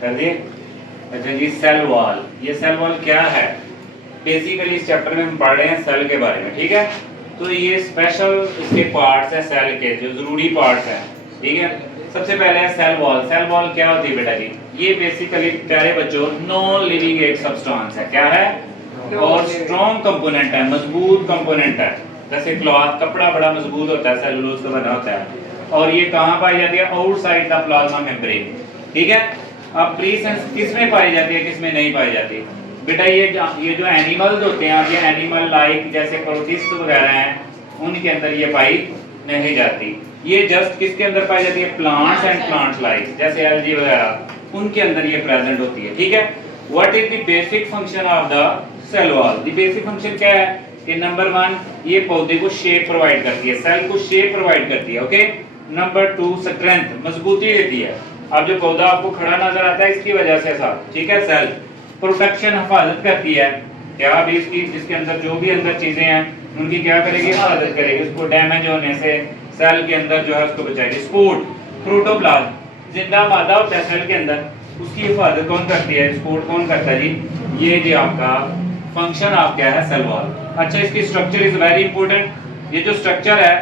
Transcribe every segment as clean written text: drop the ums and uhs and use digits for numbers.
कर दिए। अच्छा जी, सेल वॉल। ये सेल वॉल क्या है? बेसिकली इस चैप्टर में हम पढ़ रहे हैं सेल के बारे में, ठीक है। तो ये स्पेशल इसके पार्ट्स हैं सेल के, जो जरूरी पार्ट्स हैं, ठीक है। सबसे पहले है सेल वॉल। सेल वॉल क्या होती है बेटा जी? ये बेसिकली प्यारे बच्चों नॉन लिविंग एक सब्सटेंस है। क्या है? और स्ट्रॉन्ग कंपोनेंट है, मजबूत कंपोनेंट है। जैसे क्लॉथ, कपड़ा बड़ा मजबूत होता है, सेलुलोज का बना होता है। और ये कहाँ पाई जाती है? आउटसाइड द प्लाज्मा मेम्ब्रेन, ठीक है। अब प्रेजेंस किस में पाई जाती है, किस में नहीं पाई जाती? बेटा ये जो एनिमल्स होते हैं, अब ये एनिमल लाइक जैसे प्रोटिस्ट वगैरह हैं, उनके अंदर ये पाई नहीं जाती। ये जस्ट किसके अंदर पाई जाती है? प्लांट्स एंड प्लांट्स लाइक, जैसे एल्गी वगैरह, उनके अंदर ये प्रेजेंट होती है, ठीक है। What is the basic function of the cell wall? The basic function क्या है कि नंबर 1 ये पौधे को शेप प्रोवाइड करती है, सेल को शेप प्रोवाइड करती है, ओके। नंबर 2 स्ट्रेंथ, मजबूती देती है। अब जो पौधा आपको खड़ा नजर आता है इसकी वजह से साहब, ठीक है। सेल प्रोटेक्शन, हिफाजत करती है। क्या भी इसकी, जिसके अंदर जो भी अंदर चीजें हैं उनकी क्या करेगी? हिफाजत करेगी, उसको डैमेज होने से सेल के अंदर जो है उसको बचाएगी। स्पोर्ट, प्रोटोप्लाज्म, जिंदा मादा होता है सेल के अंदर, उसकी हिफाजत कौन करती है? स्पोर्ट कौन करता है जी? ये जी आपका फंक्शन आप क्या है? Cell wall. अच्छा, इसकी स्ट्रक्चर इज वेरी इंपॉर्टेंट। ये जो स्ट्रक्चर है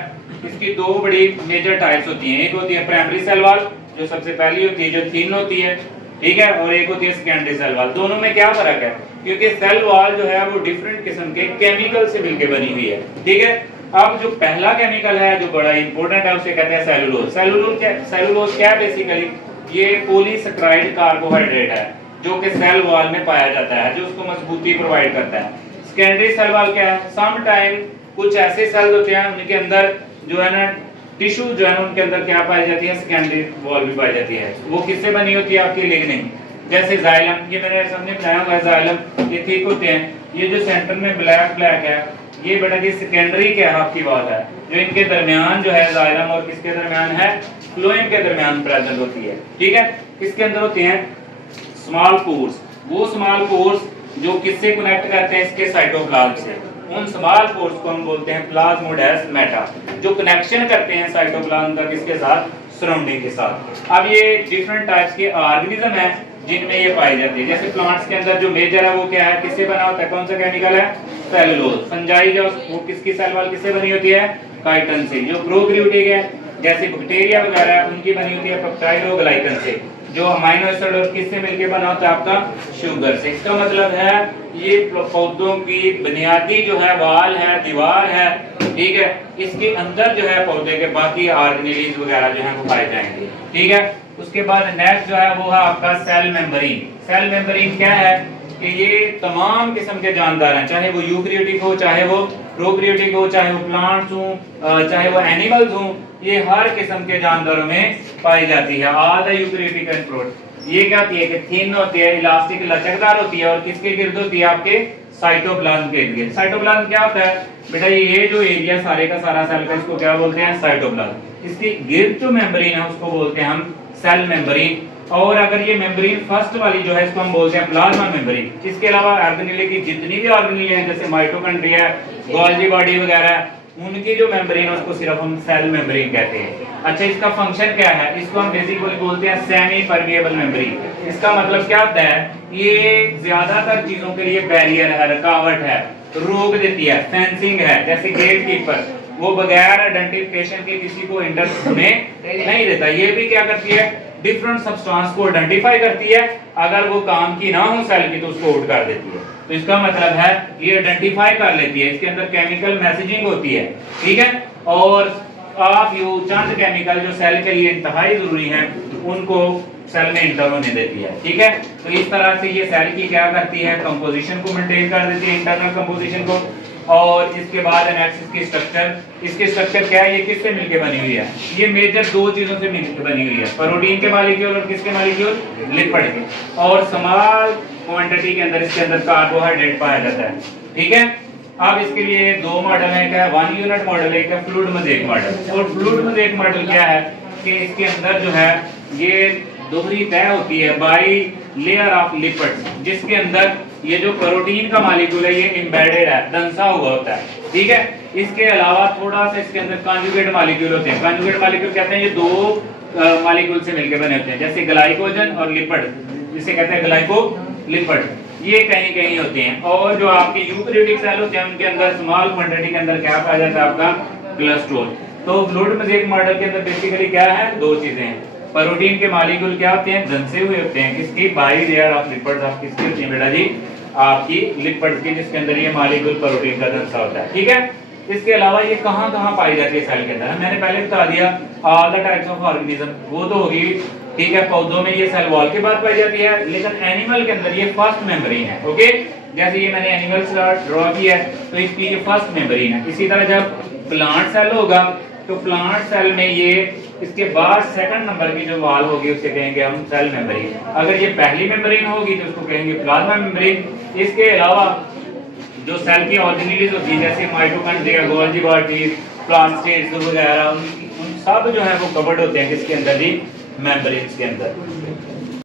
इसकी दो बड़ी मेजर टाइप्स होती हैं। एक होती है प्राइमरी सेल वॉल, जो सबसे पहली होती है, जो थिन होती है, ठीक है। और एक होती है सेकेंडरी सेल वॉल। दोनों में क्या फर्क है? क्योंकि सेल वॉल जो है वो डिफरेंट किस्म के केमिकल से मिलकर बनी हुई है, ठीक है। अब जो पहला केमिकल है जो बड़ा इंपॉर्टेंट है उसे कहते हैं सेलुलोज। सेलुलोज क्या है? बेसिकली ये पॉलीसेकेराइड कार्बोहाइड्रेट है जो कि सेल वॉल में पाया जाता है, जो उसको मजबूती प्रोवाइड करता है। सेकेंडरी सेल वॉल क्या है? सम टाइम कुछ ऐसे सेल होते हैं उनके अंदर जो है ना टिश्यू जो है उनके अंदर क्या पाई जाती है? सेकेंडरी वॉल भी पाई जाती है। वो किससे बनी होती है? आपकी लिग्निन, जैसे जाइलम, ये मैंने सामने बताया हुआ है जाइलम, ये ठीक होते हैं। ये जो सेंटर में ब्लैक है, ये बेटा जी सेकेंडरी क्या है? आपकी वॉल है, जो इनके दरमियान जो है जाइलम और किसके दरमियान है? फ्लोएम के दरमियान प्रेजेंट होती है, ठीक है। किसके अंदर होते हैं? Small pores. वो स्मॉल पोर्स जो किससे कनेक्ट करते हैं? इसके साइटोप्लाज्म से। उन स्मॉल पोर्स को हम बोलते हैं प्लाज्मोडेस्माटा, जो कनेक्शन करते हैं साइटोप्लाज्म का किसके साथ? सराउंडिंग के साथ। अब ये डिफरेंट टाइप्स के ऑर्गेनिज्म हैं जिनमें ये पाई जाती है। जैसे प्लांट्स के अंदर जो मेजर है वो क्या है? किससे बना होता है? कौन सा केमिकल है? सेलुलोज। फंजाई जो वो किसकी सेल वॉल किससे बनी होती है? काइटिन से। जो प्रोकैरियोटिक है जैसे बैक्टीरिया वगैरह है उनकी बनी होती है पेप्टाइडोग्लाइकन से। जो अमीनो एसिड और किससे मिलके बना होता है? आपका शुगर से। इसका मतलब है ये पौधों की बुनियादी जो है वॉल है, दीवार है, ठीक है। इसके अंदर जो है पौधे के बाकी ऑर्गेनेलीज वगैरह जो है वो पाए जाएंगे, ठीक है। उसके बाद नेक्स्ट जो है वो है आपका सेल मेम्ब्रेन। सेल मेम्ब्रेन क्या है कि ये तमाम किस्म के जानदार हैं, चाहे वो यूकैरियोटिक हो, चाहे वो प्रोकैरियोटिक हो, चाहे वो प्लांट्स हो, चाहे वो एनिमल्स हो, ये हर किस्म के जानदारों में पाई जाती है। ऑल द यूकैरियोटिक एंड प्रोट। ये क्या होती है कि थिन होती है, इलास्टिक, लचकदार होती है और किसके गिर्द होती है? आपके साइटोप्लाज्म के इर्द गिर्द। साइटोप्लाज्म क्या होता है बेटा? ये जो एरिया सारे का सारा सेल का, इसको क्या बोलते हैं? साइटोप्लाज्म। इसके गिर्द जो मेम्ब्रेन है उसको बोलते हैं हम सेल मेम्ब्रेन। और अगर ये मेम्ब्रेन फर्स्ट वाली जो है इसको हम बोलते हैं प्लाज्मा मेम्ब्रेन। इसके अलावा ऑर्गेनेल की जितनी भी ऑर्गेनेल हैं जैसे माइटोकॉन्ड्रिया, गोल्गी बॉडी वगैरह, उनकी जो मेम्ब्रेन है उसको सिर्फ हम सेल मेम्ब्रेन कहते हैं। अच्छा, इसका फंक्शन क्या है? इसको हम बेसिकली बोलते हैं सेमी परमिएबल मेम्ब्रेन। इसका मतलब क्या होता है? ये ज्यादातर चीजों के लिए बैरियर है, रुकावट है, रोक देती है, फेंसिंग है। जैसे गेट कीपर, वो बगैर आइडेंटिफिकेशन के किसी को एंटर होने नहीं देता। ये भी क्या करती है? डिफरेंट सब्सटेंस को आइडेंटिफाई करती है। अगर वो काम की ना हो सेल की तो उसको आउट कर देती है। तो इसका मतलब है ये आइडेंटिफाई कर लेती है। इसके अंदर केमिकल मैसेजिंग होती है, ठीक है। और आप यू चंद केमिकल जो सेल के लिए इंतहाई जरूरी हैं उनको सेल में इंटर होने देती है, ठीक है। तो इस तरह से ये सेल की क्या करती है? कंपोजिशन को मेंटेन कर देती है, इंटरनल कंपोजिशन को। और इसके बाद एनालिसिस की स्ट्रक्चर। इसकी स्ट्रक्चर क्या है? ये किससे मिलके बनी हुई है? ये मेजर दो चीजों से मिलकर बनी हुई है, प्रोटीन के मॉलिक्यूल और किसके मॉलिक्यूल? लिपिड के। और स्मॉल क्वांटिटी के अंदर इसके अंदर कार्बोहाइड्रेट पाया जाता है, ठीक है। अब इसके लिए दो मॉडल है, क्या है? 1 यूनिट मॉडल है, क्या फ्लूइड मोज़ेक मॉडल। और फ्लूइड मोज़ेक मॉडल क्या है कि इसके अंदर जो है ये दोहरी तय होती है बाई लेयर ऑफ लिपिड्स, जिसके अंदर ये जो प्रोटीन का मॉलिक्यूल है ये एम्बेडेड है, दंसा हुआ होता है, ठीक है। इसके अलावा थोड़ा सा इसके अंदर कॉन्जुगेट मॉलिक्यूल होते हैं। कॉन्जुगेट मॉलिक्यूल कहते हैं ये दो मॉलिक्यूल से मिलकर बने होते हैं, जैसे ग्लाइकोजन और लिपिड। जिसे कहते हैं ग्लाइकोलिपिड, ये कहीं कहीं होते हैं। और जो आपके यूकैरियोटिक सेल होते हैं उनके अंदर स्मॉल क्वांटिटी के अंदर क्या पाया जाता है आपका कोलेस्ट्रॉल। तो फ्लूइड मोज़ेक मॉडल के अंदर बेसिकली क्या है, दो चीजें हैं। प्रोटीन के मॉलिक्यूल क्या होते हैं, धंसे हुए होते हैं, किसकी by layer of lipids of किसकी होती है बेटा जी, आपकी लिपिड्स की, जिसके अंदर ये मॉलिक्यूल प्रोटीन का धंसा होता है। ठीक है, इसके अलावा ये कहां कहां पाई जाती है सेल के अंदर, मैंने पहले बता दिया all the types of organism, वो तो होगी। ठीक है, पौधों में ये सेल वॉल के बाद पाई जाती है, लेकिन एनिमल के अंदर ये फर्स्ट मेम्ब्रेन है। ओके, जैसे ये मैंने एनिमल ड्रॉ किया है तो इसकी ये फर्स्ट मेम्ब्रेन है। इसी तरह जब प्लांट सेल होगा तो प्लांट सेल में ये इसके बाद सेकंड नंबर की जो वॉल होगी उसे कहेंगे हम सेल मेम्ब्रेन। अगर ये पहली मेम्ब्रेन होगी तो उसको कहेंगे प्लाज्मा मेम्ब्रेन। इसके अलावा जो सेल की ऑर्गेनेलिज होती है जैसे माइटोकॉन्ड्रिया, गोल्गी बॉडी, प्लास्टिड्स वगैरह, उन सब जो है वो कवर्ड होते हैं किसके अंदर जी, मेम्ब्रेन्स के अंदर।